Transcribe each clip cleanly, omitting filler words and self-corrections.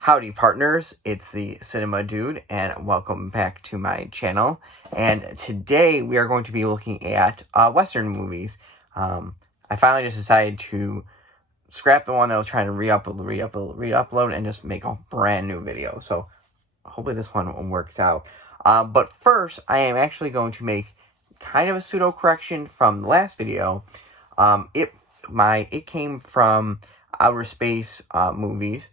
Howdy Partners, it's the Cinema Dude, and welcome back to my channel. And today we are going to be looking at Western movies. I finally just decided to scrap the one that I was trying to re-upload, and just make a brand new video. So hopefully this one works out. But first, I am actually going to make kind of a pseudo correction from the last video. It came from Outer Space Movies.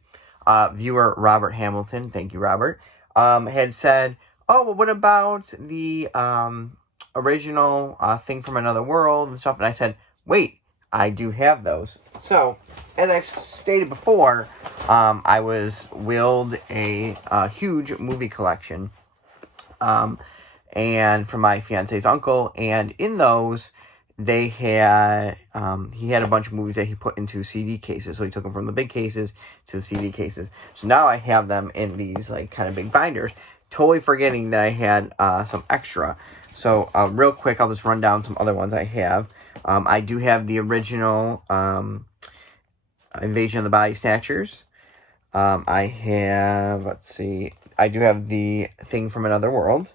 Viewer Robert Hamilton, thank you, Robert, had said, oh, well, what about the original Thing from Another World and stuff? And I said, wait, I do have those. So, as I've stated before, I was willed a huge movie collection, and from my fiance's uncle, and in those, they had, he had a bunch of movies that he put into CD cases. So he took them from the big cases to the CD cases. So now I have them in these, like, kind of big binders. Totally forgetting that I had some extra. So, real quick, I'll just run down some other ones I have. I do have the original Invasion of the Body Snatchers. I have, let's see, I do have the Thing from Another World.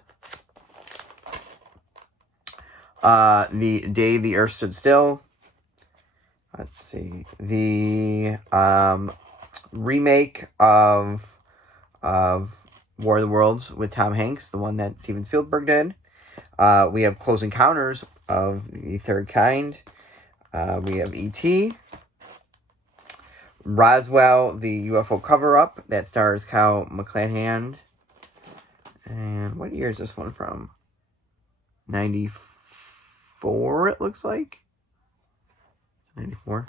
The Day the Earth Stood Still. Let's see. The remake of War of the Worlds with Tom Hanks, the one that Steven Spielberg did. We have Close Encounters of the Third Kind. We have E.T. Roswell, the UFO cover-up that stars Kyle MacLachlan. And what year is this one from? 94, it looks like. 94.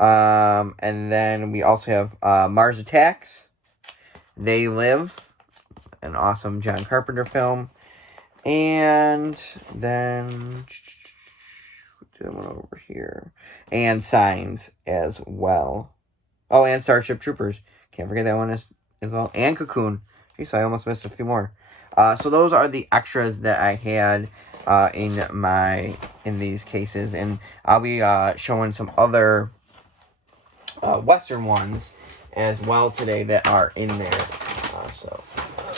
And then we also have Mars Attacks, They Live, an awesome John Carpenter film. And then that one over here. And Signs as well. Oh, and Starship Troopers. Can't forget that one as well. And Cocoon. Geez, I almost missed a few more. So those are the extras that I had in these cases, and I'll be showing some other Western ones as well today that are in there. So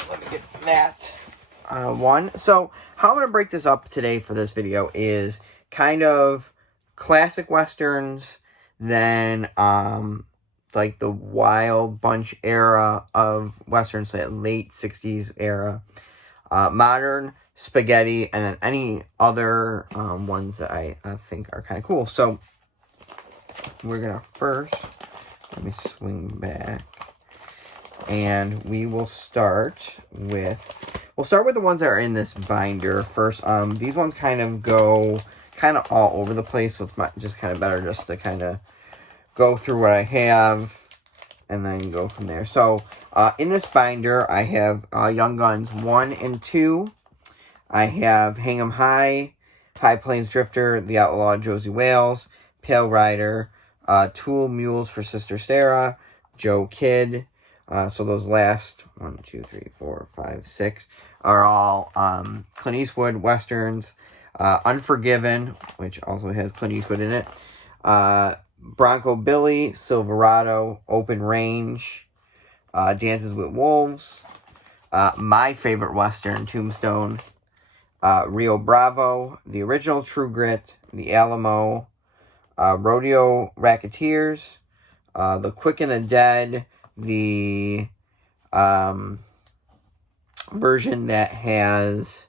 let me get that one. So how I'm going to break this up today for this video is kind of classic Westerns, then like the Wild Bunch era of Westerns, that late 60s era, modern, spaghetti, and then any other ones that I think are kind of cool. So we're gonna first, let me swing back, and we will start with the ones that are in this binder first. These ones kind of go all over the place, so it's just kind of better just to kind of go through what I have and then go from there. So in this binder, I have Young Guns 1 and 2. I have Hang 'em High, High Plains Drifter, The Outlaw Josie Wales, Pale Rider, Tool Mules for Sister Sarah, Joe Kidd. So those last 1, 2, 3, 4, 5, 6 are all Clint Eastwood Westerns. Unforgiven, which also has Clint Eastwood in it. Bronco Billy, Silverado, Open Range, Dances with Wolves. My favorite Western, Tombstone. Rio Bravo, the original True Grit, The Alamo, Rodeo Racketeers, The Quick and the Dead, the version that has,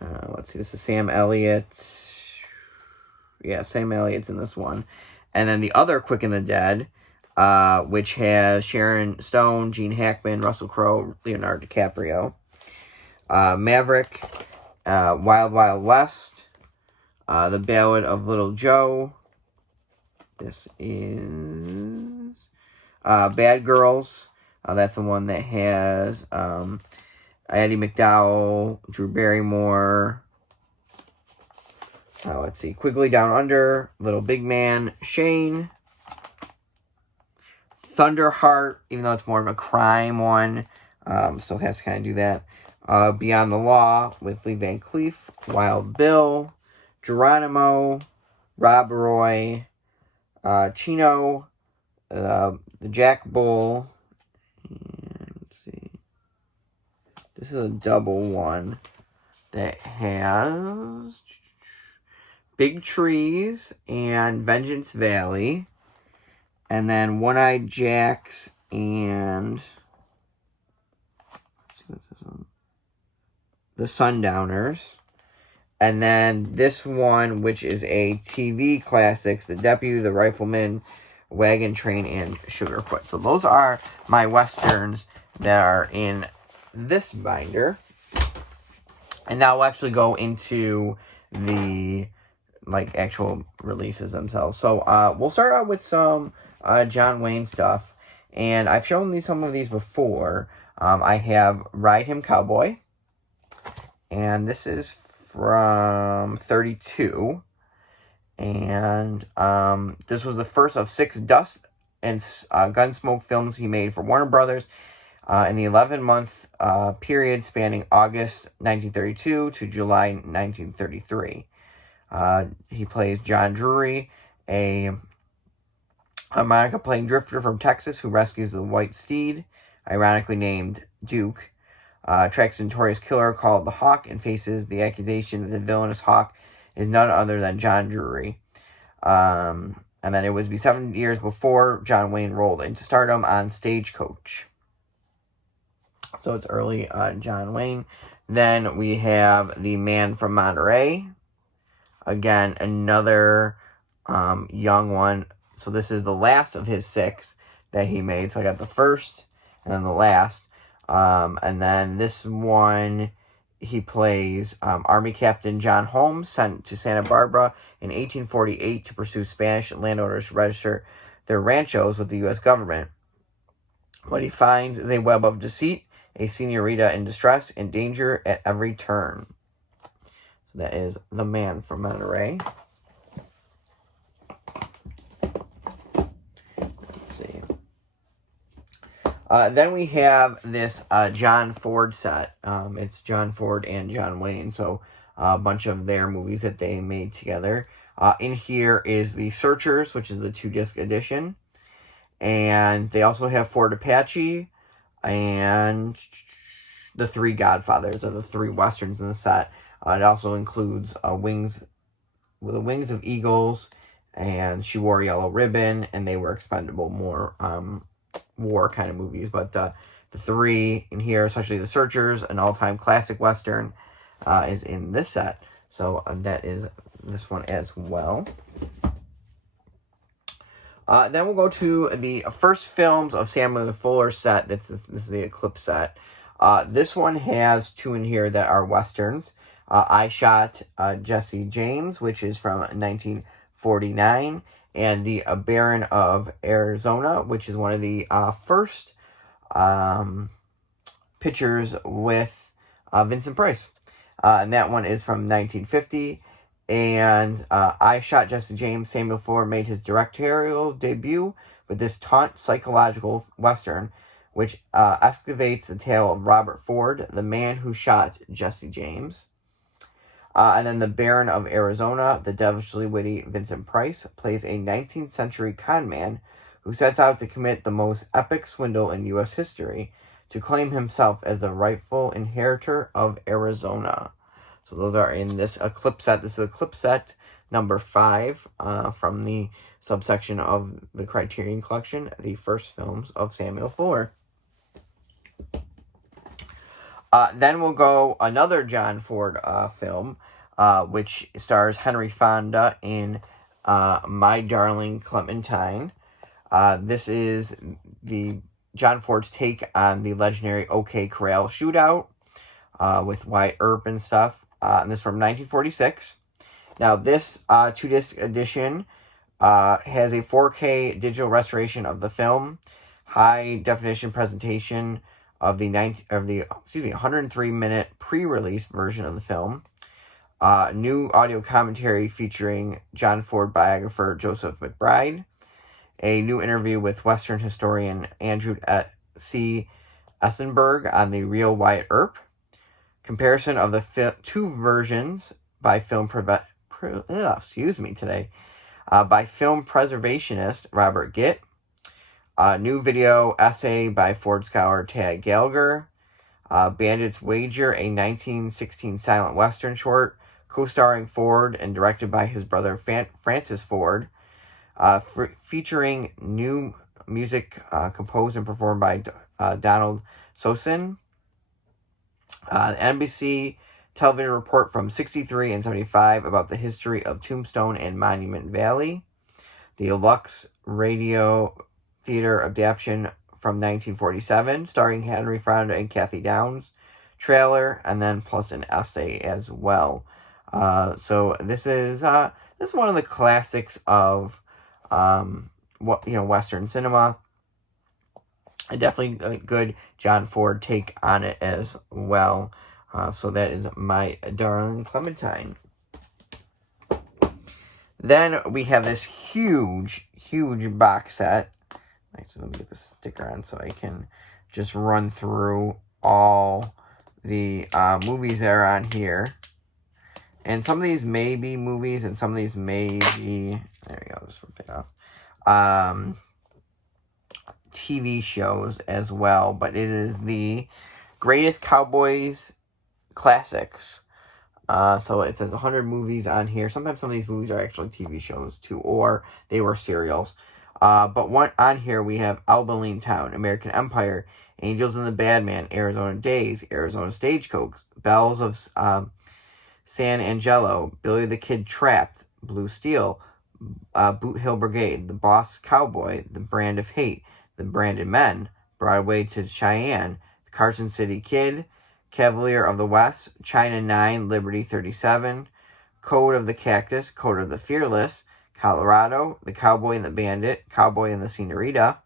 let's see, this is Sam Elliott. Yeah, Sam Elliott's in this one. And then the other Quick and the Dead, which has Sharon Stone, Gene Hackman, Russell Crowe, Leonardo DiCaprio. Maverick, Wild Wild West, The Ballad of Little Joe. This is Bad Girls. That's the one that has Eddie McDowell, Drew Barrymore. Let's see, Quigley Down Under, Little Big Man, Shane. Thunderheart, even though it's more of a crime one, still has to kind of do that. Beyond the Law with Lee Van Cleef, Wild Bill, Geronimo, Rob Roy, Chino, the Jack Bull, This is a double one that has Big Trees and Vengeance Valley. And then One-Eyed Jacks and The Sundowners. And then this one, which is a TV classics, The Deputy, The Rifleman, Wagon Train, and Sugarfoot. So those are my Westerns that are in this binder. And now we'll actually go into the actual releases themselves. So we'll start out with some John Wayne stuff. And I've shown some of these before. I have Ride Him Cowboy. And this is from 32. And this was the first of 6 dust and Gunsmoke films he made for Warner Brothers in the 11-month period spanning August 1932 to July 1933. He plays John Drury, a harmonica-playing drifter from Texas who rescues the White Steed, ironically named Duke, tracks a notorious killer called the Hawk, and faces the accusation that the villainous Hawk is none other than John Drury. And then it would be 7 years before John Wayne rolled into stardom on Stagecoach. So it's early John Wayne. Then we have The Man from Monterey. Again, another young one. So this is the last of his 6 that he made. So I got the first and then the last. And then this one, he plays Army Captain John Holmes, sent to Santa Barbara in 1848 to pursue Spanish landowners to register their ranchos with the U.S. government. What he finds is a web of deceit, a senorita in distress, and danger at every turn. So that is The Man from Monterey. Let's see. Then we have this John Ford set. It's John Ford and John Wayne, so a bunch of their movies that they made together. In here is The Searchers, which is the 2-disc edition. And they also have Fort Apache and The Three Godfathers, are the 3 Westerns in the set. It also includes The Wings of Eagles, and She Wore a Yellow Ribbon, and They Were Expendable, more war kind of movies. But the 3 in here, especially The Searchers, an all-time classic Western, is in this set. So that is this one as well. Then we'll go to the first films of Samuel Fuller set. This is the Eclipse set. This one has 2 in here that are Westerns. I Shot Jesse James, which is from 1949, and The Baron of Arizona, which is one of the first pictures with Vincent Price. And that one is from 1950. And I Shot Jesse James, Samuel Fuller made his directorial debut with this taunt psychological Western, which excavates the tale of Robert Ford, the man who shot Jesse James. And then The Baron of Arizona, the devilishly witty Vincent Price, plays a 19th century con man who sets out to commit the most epic swindle in U.S. history to claim himself as the rightful inheritor of Arizona. So those are in this Eclipse set. This is Eclipse set number 5 from the subsection of the Criterion Collection, the first films of Samuel Fuller. Then we'll go another John Ford film, which stars Henry Fonda in My Darling Clementine. This is the John Ford's take on the legendary OK Corral shootout with Wyatt Earp and stuff. And this is from 1946. Now, this 2-disc edition has a 4K digital restoration of the film, high definition presentation of the 103-minute pre-release version of the film, new audio commentary featuring John Ford biographer Joseph McBride, a new interview with Western historian Andrew C. Essenberg on the real Wyatt Earp, comparison of the 2 versions by film by film preservationist Robert Gitt, new video essay by Ford scholar Tad Gallagher, Bandit's Wager, a 1916 silent western short, co-starring Ford and directed by his brother Francis Ford, featuring new music composed and performed by Donald Sosin. NBC television report from 63 and 75 about the history of Tombstone and Monument Valley. The Lux radio theater adaptation from 1947, starring Henry Fonda and Kathy Downs. Trailer, and then plus an essay as well. So this is one of the classics of Western cinema. A definitely a good John Ford take on it as well. So that is My Darling Clementine. Then we have this huge box set. Actually, let me get the sticker on so I can just run through all the movies that are on here. And some of these may be movies, and some of these may be... There we go, just rip it off. TV shows as well. But it is the Greatest Cowboys Classics. So it says 100 movies on here. Sometimes some of these movies are actually TV shows too, or they were serials. But one on here we have Albaline Town, American Empire, Angels and the Badman, Arizona Days, Arizona Stagecoach, Bells of San Angelo, Billy the Kid Trapped, Blue Steel, Boot Hill Brigade, The Boss Cowboy, The Brand of Hate, The Branded Men, Broadway to Cheyenne, Carson City Kid, Cavalier of the West, China 9, Liberty 37, Code of the Cactus, Code of the Fearless, Colorado, The Cowboy and the Bandit, Cowboy and the Senorita,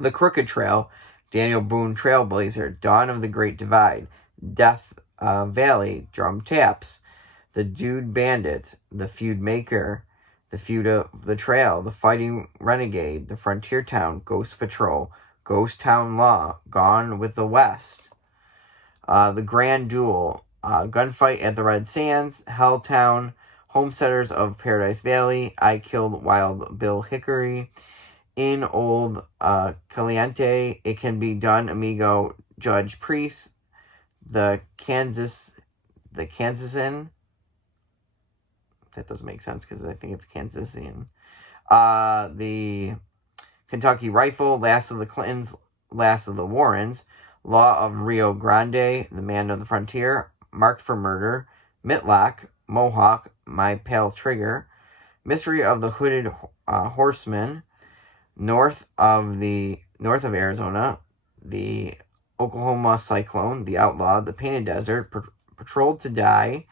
The Crooked Trail, Daniel Boone Trailblazer, Dawn of the Great Divide, Death Valley, Drum Taps, The Dude Bandit, The Feud Maker, The Feud of the Trail, The Fighting Renegade, The Frontier Town, Ghost Patrol, Ghost Town Law, Gone with the West, The Grand Duel, Gunfight at the Red Sands, Helltown, Homesteaders of Paradise Valley, I Killed Wild Bill Hickory, In Old Caliente, It Can Be Done, Amigo, Judge Priest, The Kansasan. That doesn't make sense because I think it's Kansasian. The Kentucky Rifle, Last of the Clintons, Last of the Warrens, Law of Rio Grande, The Man of the Frontier, Marked for Murder, Mitlock, Mohawk, My Pale Trigger, Mystery of the Hooded Horseman, North of Arizona, The Oklahoma Cyclone, The Outlaw, The Painted Desert, Patrolled to Die,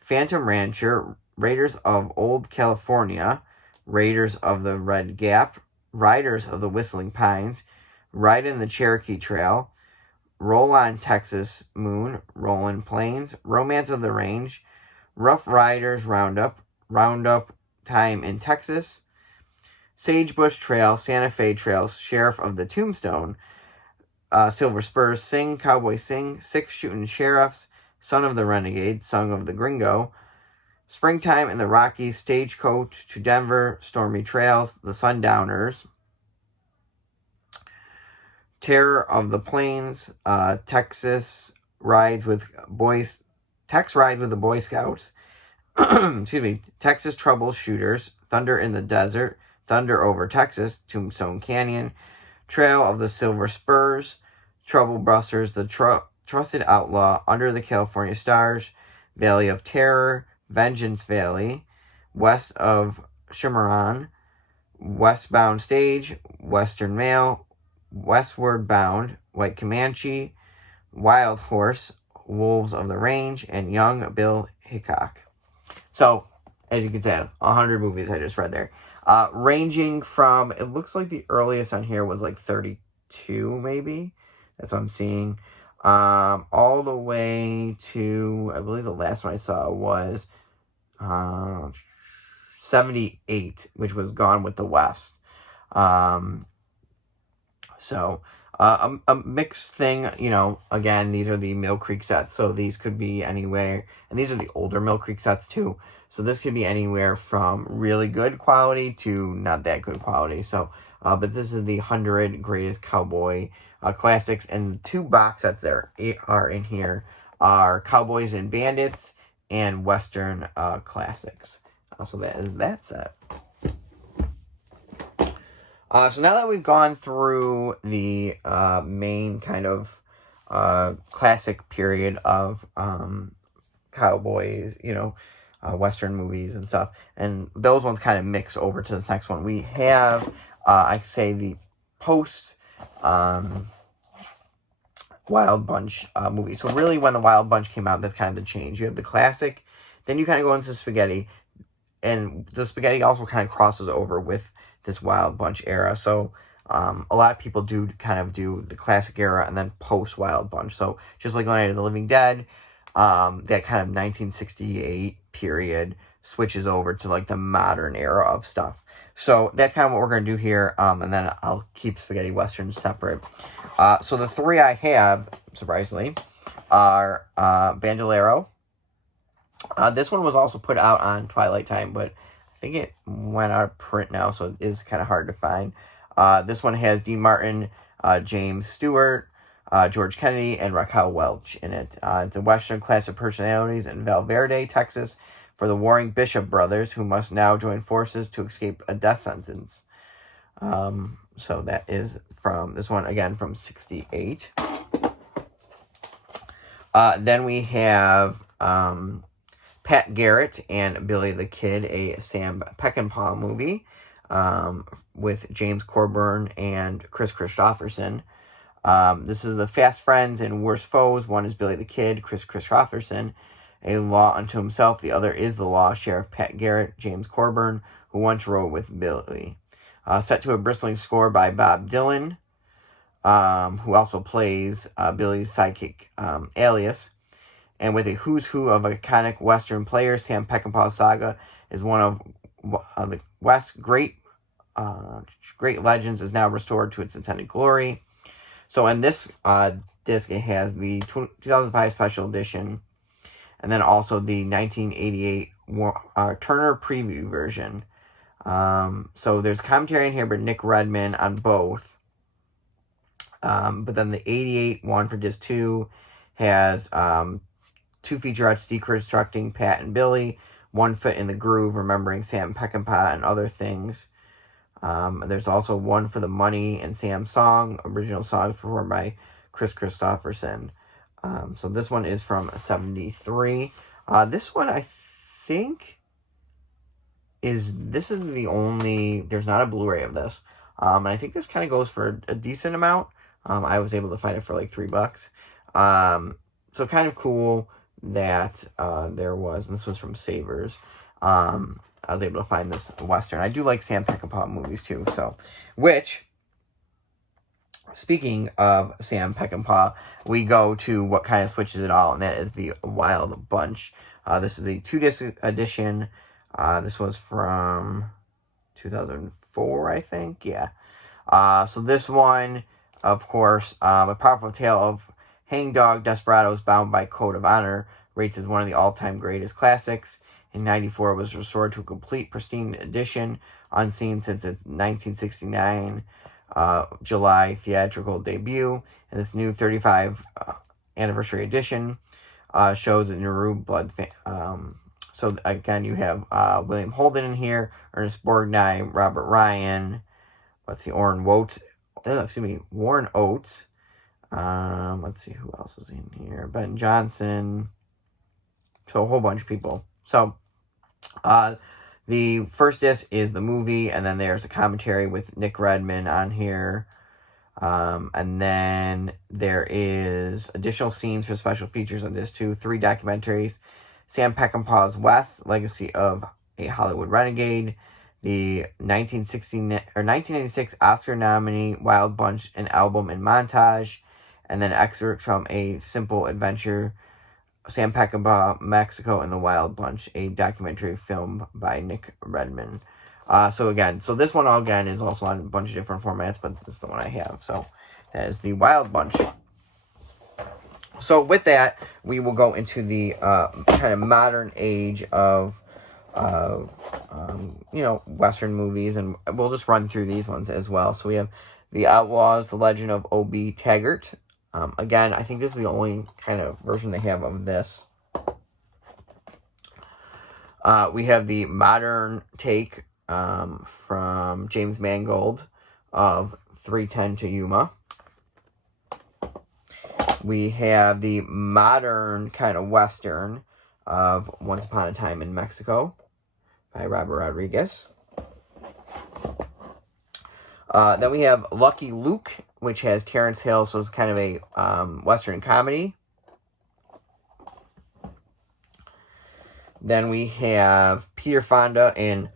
Phantom Rancher, Raiders of Old California, Raiders of the Red Gap, Riders of the Whistling Pines, Ride in the Cherokee Trail, Roll on Texas Moon, Rollin' Plains, Romance of the Range, Rough Riders Roundup, Roundup Time in Texas, Sagebush Trail, Santa Fe Trails, Sheriff of the Tombstone, Silver Spurs, Sing, Cowboy Sing, Six Shootin' Sheriffs, Son of the Renegade, Song of the Gringo, Springtime in the Rockies, Stagecoach to Denver, Stormy Trails, The Sundowners, Terror of the Plains, Tex Rides with the Boy Scouts, excuse me, Texas Troubleshooters, Thunder in the Desert, Thunder over Texas, Tombstone Canyon, Trail of the Silver Spurs, Trouble Busters, The Trusted Outlaw, Under the California Stars, Valley of Terror, Vengeance Valley, West of Cimarron, Westbound Stage, Western Mail, Westward Bound, White Comanche, Wild Horse, Wolves of the Range, and Young Bill Hickok. So, as you can see, 100 movies I just read there. Ranging from, it looks like the earliest on here was like 32, maybe. That's what I'm seeing. All the way to, I believe the last one I saw was 78, which was Gone with the West. So, a mixed thing, again, these are the Mill Creek sets, so these could be anywhere, and these are the older Mill Creek sets too, so this could be anywhere from really good quality to not that good quality, so but this is the 100 Greatest Cowboy Classics, and 2 box sets there are in here are Cowboys and Bandits and Western Classics. So that is that set. So now that we've gone through the main kind of classic period of cowboys, Western movies and stuff, and those ones kind of mix over to this next one. We have, I say, the post Wild Bunch movie. So really, when the Wild Bunch came out, that's kind of the change. You have the classic, then you kind of go into the spaghetti, and the spaghetti also kind of crosses over with this Wild Bunch era. So a lot of people do kind of do the classic era and then post Wild Bunch. So just like Night of the Living Dead, that kind of 1968 period switches over to like the modern era of stuff. So that's kind of what we're going to do here, and then I'll keep spaghetti westerns separate. So the 3 I have, surprisingly, are Bandolero. This one was also put out on Twilight Time, but I think it went out of print now, so it is kind of hard to find. This one has Dean Martin, James Stewart, George Kennedy, and Raquel Welch in it. It's a Western class of personalities in Valverde, Texas, for the warring Bishop brothers, who must now join forces to escape a death sentence. So that is from this one, again, from 68. Then we have Pat Garrett and Billy the Kid, a Sam Peckinpah movie, with James Coburn and Chris Christopherson. This is the Fast Friends and Worst Foes. One is Billy the Kid, Chris Christopherson, a law unto himself. The other is the law. Sheriff Pat Garrett, James Coburn, who once rode with Billy. Set to a bristling score by Bob Dylan, who also plays Billy's sidekick, Alias. And with a who's who of iconic Western players, Sam Peckinpah's saga is one of the West's great legends, is now restored to its intended glory. So in this disc, it has the 2005 special edition, and then also the 1988 Turner preview version. So there's commentary in here by Nick Redman on both. But then the 88 one for disc 2 has 2 featurettes deconstructing Pat and Billy, 1 foot in the groove, remembering Sam Peckinpah and other things. There's also 1 for the Money and Sam song, original songs performed by Chris Christopherson. So this one is from 73. This one, I think, is the only, there's not a Blu-ray of this. And I think this kind of goes for a decent amount. I was able to find it for like $3. So kind of cool that there was, and this was from Savers. I was able to find this Western. I do like Sam Peckinpah movies too, so, which, speaking of Sam Peckinpah, we go to what kind of switches it all, and that is the Wild Bunch. This is the 2-disc edition. This was from 2004, I think, yeah. So this one, of course, a powerful tale of hangdog desperados bound by code of honor, rates as one of the all-time greatest classics. In 94, it was restored to a complete, pristine edition, unseen since its 1969 July theatrical debut. And this new 35 anniversary edition shows a Nauru blood. So again, you have William Holden in here, Ernest Borgnine, Robert Ryan. Warren Oates. Warren Oates. Let's see who else is in here. Ben Johnson. So a whole bunch of people. So the first disc is the movie, and then there's a commentary with Nick Redman on here. And then there is additional scenes for special features on this too. 3 documentaries. Sam Peckinpah's West, Legacy of a Hollywood Renegade. The 1996 Oscar nominee Wild Bunch, an album and montage. And then excerpts from A Simple Adventure, Sam Peckinpah, Mexico, and the Wild Bunch, a documentary film by Nick Redman. So this one, again, is also on a bunch of different formats, but this is the one I have. So that is the Wild Bunch. So with that, we will go into the kind of modern age of of, Western movies, and we'll just run through these ones as well. So we have The Outlaws, The Legend of O.B. Taggart. Again, I think this is the only kind of version they have of this. We have the modern take from James Mangold of 3:10 to Yuma. We have the modern kind of Western of Once Upon a Time in Mexico by Robert Rodriguez. Then we have Lucky Luke, which has Terrence Hill, so it's kind of a Western comedy. Then we have Peter Fonda in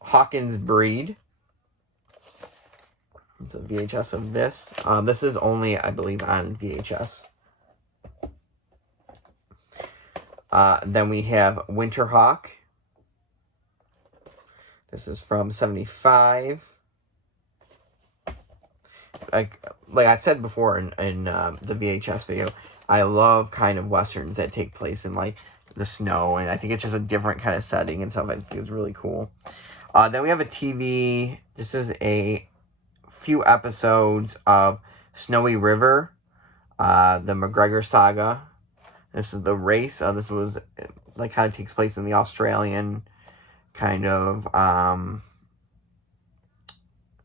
Hawkins Breed. It's a VHS of this. This is only, I believe, on VHS. Then we have Winterhawk. This is from 75. Like I said before in the VHS video, I love kind of Westerns that take place in, like, the snow, and I think it's just a different kind of setting and stuff. I think it's really cool. Then we have a TV. This is a few episodes of Snowy River, the McGregor saga. This is The Race. This was, like, kind of takes place in the Australian kind of,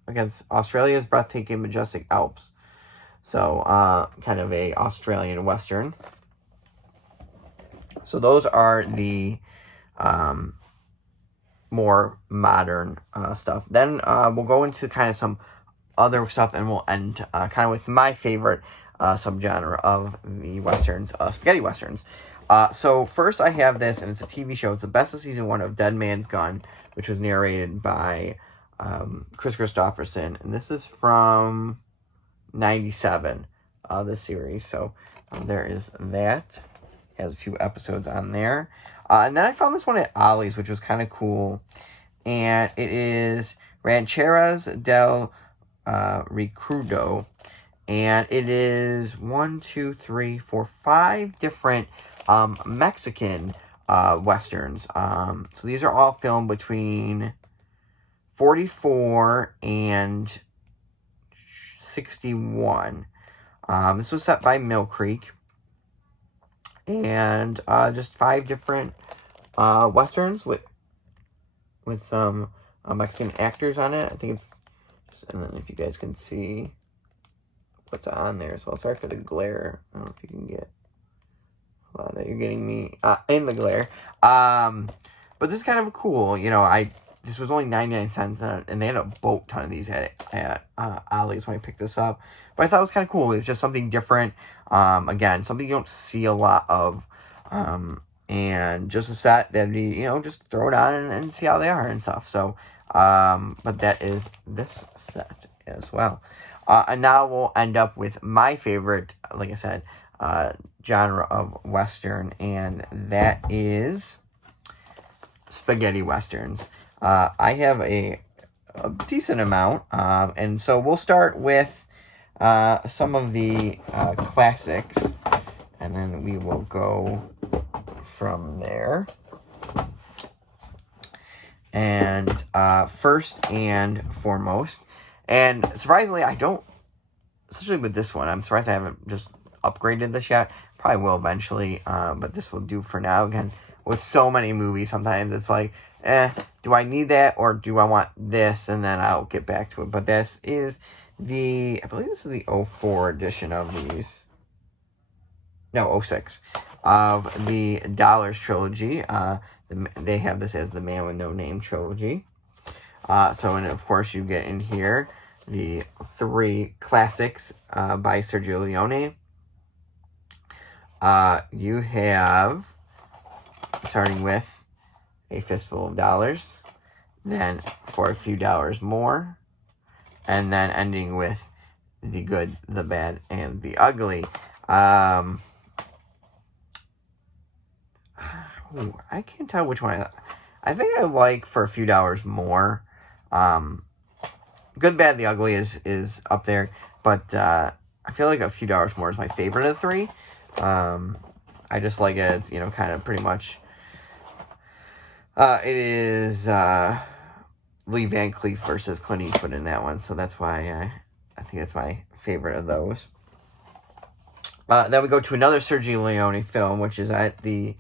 against Australia's breathtaking, majestic Alps. So, kind of a Australian Western. So those are the more modern stuff. Then we'll go into kind of some other stuff, and we'll end kind of with my favorite subgenre of the Westerns, spaghetti Westerns. So first I have this, and it's a TV show. It's the best of season 1 of Dead Man's Gun, which was narrated by Chris Christopherson. And this is from 97, this series. So there is that. Has a few episodes on there. And then I found this one at Ollie's, which was kind of cool. And it is Rancheras del Recrudo. And it is 5 different Mexican Westerns. So these are all filmed between 44 and 61. This was set by Mill Creek. And just 5 different Westerns with some Mexican actors on it. I think it's just, and then if you guys can see what's on there as well. Sorry for the glare. I don't know if you can get that you're getting me in the glare. But this is kind of cool. This was only 99 cents, and they had a boat ton of these at Ollie's when I picked this up. But I thought it was kind of cool. It's just something different. Again, something you don't see a lot of. And just a set that just throw it on and see how they are and stuff. So, but that is this set as well. And now we'll end up with my favorite, like I said, genre of Western, and that is spaghetti Westerns. I have a decent amount, and so we'll start with some of the classics, and then we will go from there. And first and foremost, and surprisingly, especially with this one, I'm surprised I haven't just upgraded this yet. Probably will eventually, but this will do for now. Again, with so many movies, sometimes it's like, do I need that, or do I want this? And then I'll get back to it. But this is I believe this is the 04 edition of these. No, 06. Of the Dollars trilogy. They have this as the Man with No Name trilogy. So, and of course, you get in here the 3 classics by Sergio Leone. You have, starting with A Fistful of Dollars, then For a Few Dollars More, and then ending with The Good, the Bad, and the Ugly. I can't tell which one I think I like For a Few Dollars More. Good, Bad, the Ugly is up there, but I feel like A Few Dollars More is my favorite of the 3. I just like it. It's, kind of pretty much It is Lee Van Cleef versus Clint Eastwood in that one, so that's why I think it's my favorite of those. Then we go to another Sergio Leone film, which is at the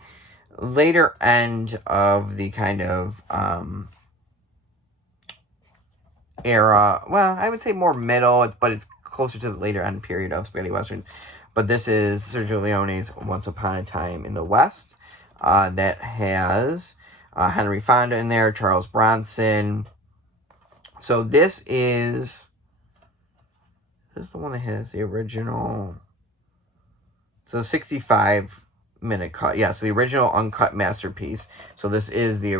later end of the kind of era. Well, I would say more middle, but it's closer to the later end period of spaghetti westerns. But this is Sergio Leone's Once Upon a Time in the West. That has Henry Fonda in there, Charles Bronson. So this is the one that has the original. So the 65-minute cut. Yeah, so the original uncut masterpiece. So this is the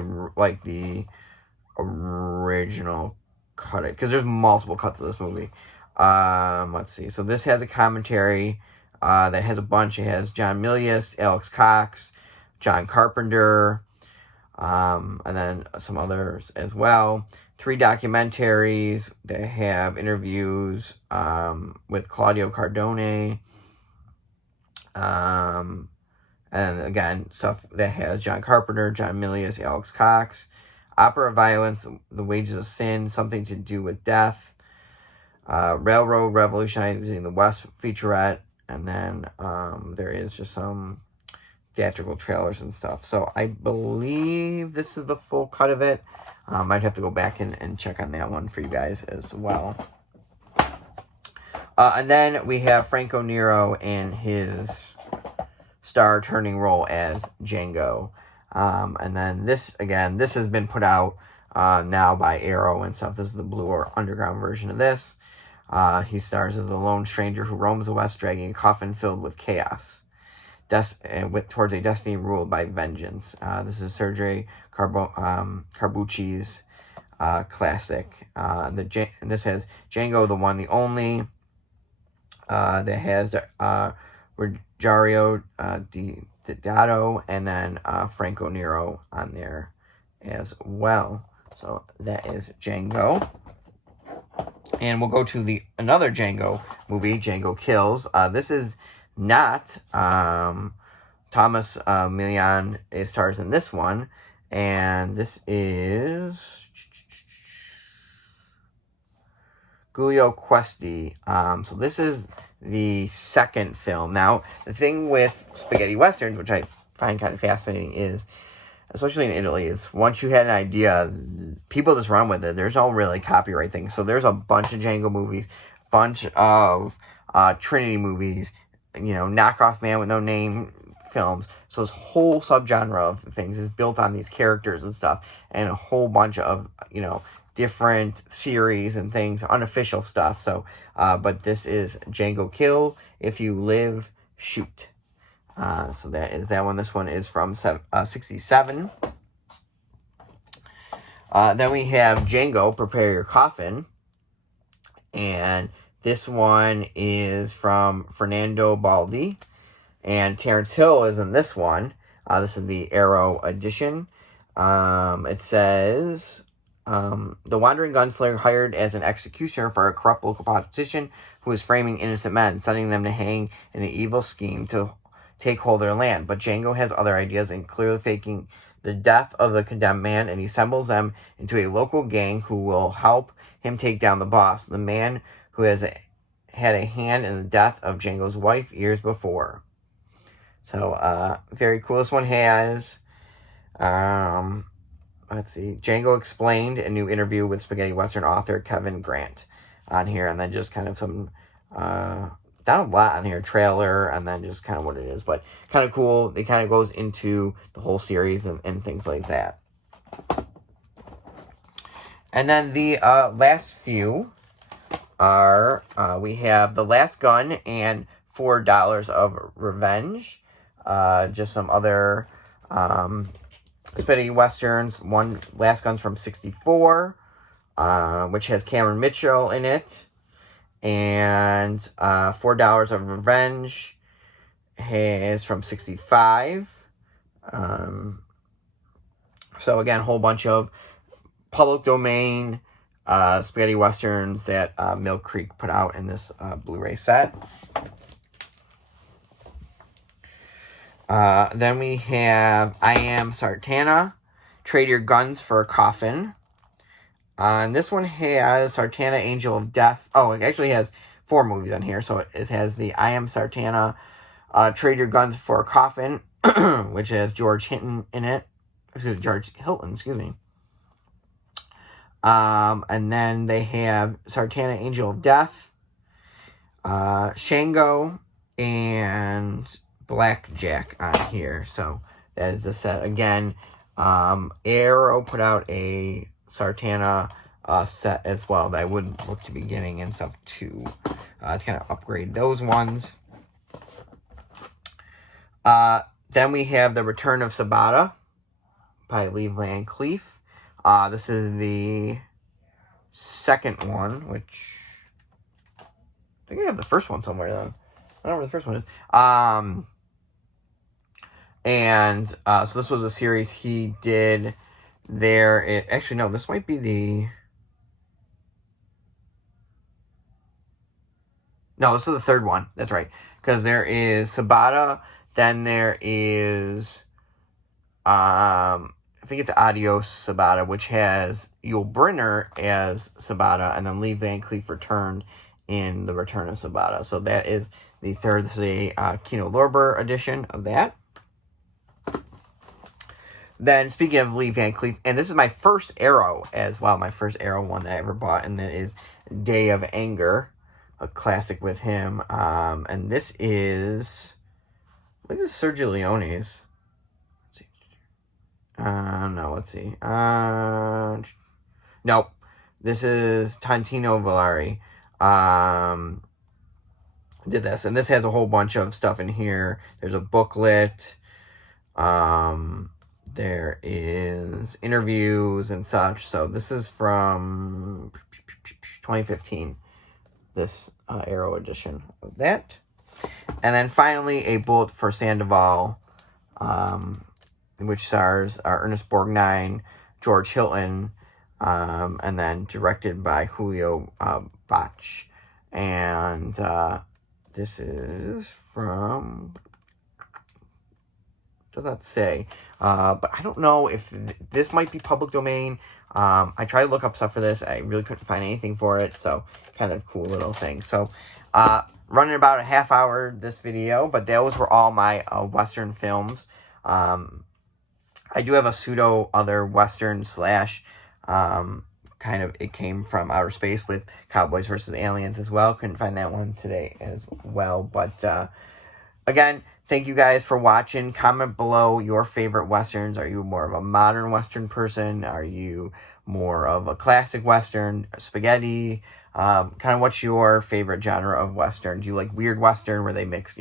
original cut. Because there's multiple cuts of this movie. Let's see. So this has a commentary that has a bunch. It has John Milius, Alex Cox, John Carpenter, and then some others as well. 3 documentaries that have interviews with Claudio Cardone. And again, stuff that has John Carpenter, John Milius, Alex Cox. Opera of Violence, The Wages of Sin, Something to Do with Death. Railroad Revolutionizing the West featurette. And then there is just some theatrical trailers and stuff. So I believe this is the full cut of it. I'd have to go back and check on that one for you guys as well. And then we have Franco Nero in his star-turning role as Django. And then this has been put out now by Arrow and stuff. This is the Blue or Underground version of this. He stars as the lone stranger who roams the West, dragging a coffin filled with chaos. Towards a destiny ruled by vengeance. This is Sergei Corbucci's classic. This has Django, the one, the only. That has Rogerio Deodato and then Franco Nero on there as well. So that is Django. And we'll go to another Django movie, Django Kills. This is not Thomas Milian stars in this one. And this is Giulio Questi. So this is the second film. Now, the thing with spaghetti westerns, which I find kind of fascinating, is, especially in Italy, is once you had an idea, people just run with it. There's no really copyright thing. So there's a bunch of Django movies, bunch of Trinity movies, knockoff Man with No Name films. So this whole subgenre of things is built on these characters and stuff, and a whole bunch of, different series and things, unofficial stuff. So, but this is Django Kill. If You Live, Shoot. So that is that one. This one is from 67. Then we have Django, Prepare Your Coffin. And this one is from Fernando Baldi. And Terrence Hill is in this one. This is the Arrow edition. It says, the wandering gunslinger hired as an executioner for a corrupt local politician who is framing innocent men, sending them to hang in an evil scheme to take hold of their land. But Django has other ideas, and clearly faking the death of the condemned man, and he assembles them into a local gang who will help him take down the boss, the man who has had a hand in the death of Django's wife years before. So, very cool. This one has, let's see, Django Explained, a new interview with spaghetti western author Kevin Grant on here, and then just kind of some, not a lot on here, trailer, and then just kind of what it is, but kind of cool. It kind of goes into the whole series and things like that. And then the last few are, we have The Last Gun and $4 of Revenge. Just some other spaghetti westerns. One, Last Gun's from 64, which has Cameron Mitchell in it. And $4 of Revenge is from 65. So again, a whole bunch of public domain spaghetti westerns that Mill Creek put out in this Blu-ray set. Then we have I Am Sartana, Trade Your Guns for a Coffin. And this one has Sartana, Angel of Death. Oh, it actually has 4 movies on here. So it has the I Am Sartana, Trade Your Guns for a Coffin, which has George Hinton in it. George Hilton, excuse me. And then they have Sartana, Angel of Death, Shango, and Blackjack on here. So that is the set. Again, Arrow put out a Sartana set as well that I would look to be getting and stuff to kind of upgrade those ones. Then we have The Return of Sabata by Lee Van Cleef. This is the second one, which I think I have the first one somewhere though. I don't know where the first one is. So this was a series he did there. Actually, no, this might be the... No, this is the third one. That's right. Because there is Sabata, then there is... I think it's Adios Sabata, which has Yul Brynner as Sabata, and then Lee Van Cleef returned in The Return of Sabata. So that is the third, this is a Kino Lorber edition of that. Then, speaking of Lee Van Cleef, and this is my first Arrow as well, my first Arrow one that I ever bought, and that is Day of Anger, a classic with him. And this is, I think it's Sergio Leone's. No, let's see. Nope. This is Tantino Valari. Did this. And this has a whole bunch of stuff in here. There's a booklet. There is interviews and such. So this is from 2015. This Arrow edition of that. And then finally, a Bullet for Sandoval. Which stars Ernest Borgnine, George Hilton, and then directed by Julio Bach. And this is from... does not say. But I don't know if this might be public domain. I tried to look up stuff for this. I really couldn't find anything for it. So, kind of cool little thing. So, running about a half hour this video. But those were all my Western films. I do have a pseudo other Western slash kind of it came from outer space with Cowboys versus Aliens as well. Couldn't find that one today as well. But again, thank you guys for watching. Comment below your favorite Westerns. Are you more of a modern Western person? Are you more of a classic Western, spaghetti? Kind of what's your favorite genre of Western? Do you like weird Western where they mix,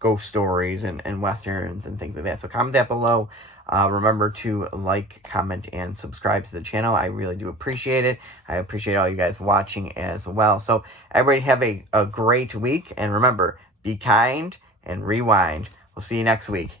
ghost stories and Westerns and things like that? So comment that below. Remember to like, comment, and subscribe to the channel. I really do appreciate it. I appreciate all you guys watching as well. So everybody have a great week. And remember, be kind and rewind. We'll see you next week.